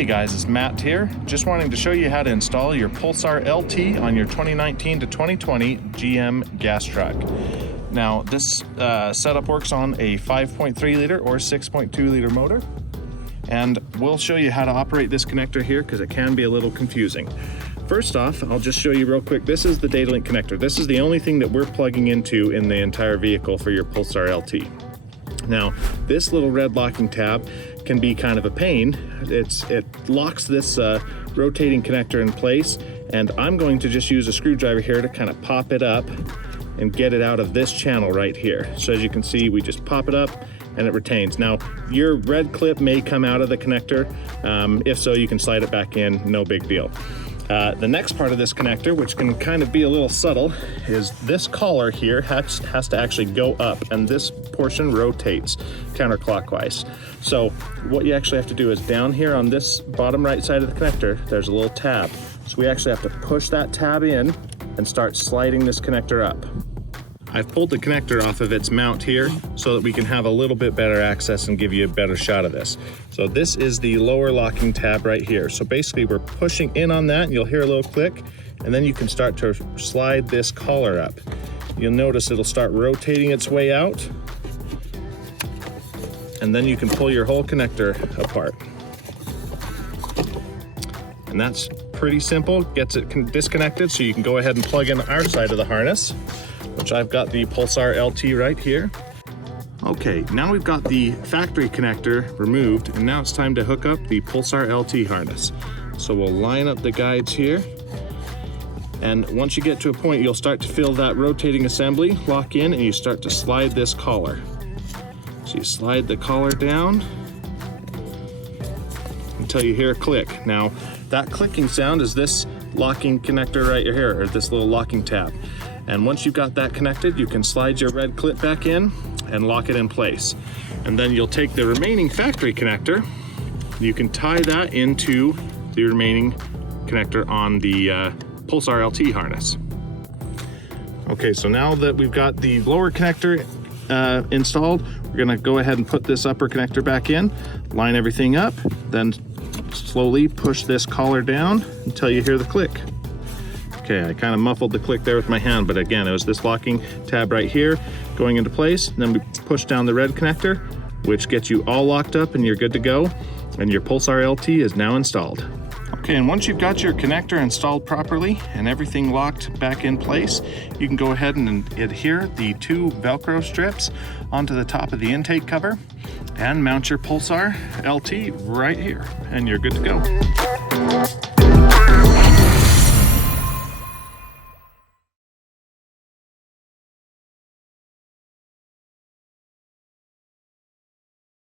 Hey guys, it's Matt here. Just wanting to show you how to install your Pulsar LT on your 2019 to 2020 GM gas truck. Now this setup works on a 5.3 liter or 6.2 liter motor, and we'll show you how to operate this connector here because it can be a little confusing. First off, I'll just show you real quick. This is the data link connector. This is the only thing that we're plugging into in the entire vehicle for your Pulsar LT. Now, this little red locking tab can be kind of a pain. It locks this rotating connector in place, and I'm going to just use a screwdriver here to kind of pop it up and get it out of this channel right here. So as you can see, we just pop it up and it retains. Now, your red clip may come out of the connector. If so, you can slide it back in, no big deal. The next part of this connector, which can kind of be a little subtle, is this collar here has to actually go up, and this portion rotates counterclockwise. So what you actually have to do is down here on this bottom right side of the connector, there's a little tab. So we actually have to push that tab in and start sliding this connector up. I've pulled the connector off of its mount here so that we can have a little bit better access and give you a better shot of this. So this is the lower locking tab right here. So basically we're pushing in on that and you'll hear a little click, and then you can start to slide this collar up. You'll notice it'll start rotating its way out, and then you can pull your whole connector apart. And that's pretty simple, gets it disconnected so you can go ahead and plug in our side of the harness, which I've got the Pulsar LT right here. Okay, now we've got the factory connector removed, and now it's time to hook up the Pulsar LT harness. So we'll line up the guides here, and once you get to a point, you'll start to feel that rotating assembly lock in, and you start to slide this collar. So you slide the collar down until you hear a click. Now, that clicking sound is this locking connector right here, or this little locking tab. And once you've got that connected, you can slide your red clip back in and lock it in place. And then you'll take the remaining factory connector, you can tie that into the remaining connector on the Pulsar LT harness. Okay, so now that we've got the lower connector installed, we're gonna go ahead and put this upper connector back in, line everything up, then slowly push this collar down until you hear the click. Okay, I kind of muffled the click there with my hand, but again, it was this locking tab right here going into place. And then we push down the red connector, which gets you all locked up and you're good to go. And your Pulsar LT is now installed. Okay, and once you've got your connector installed properly and everything locked back in place, you can go ahead and adhere the two velcro strips onto the top of the intake cover and mount your Pulsar LT right here, and you're good to go.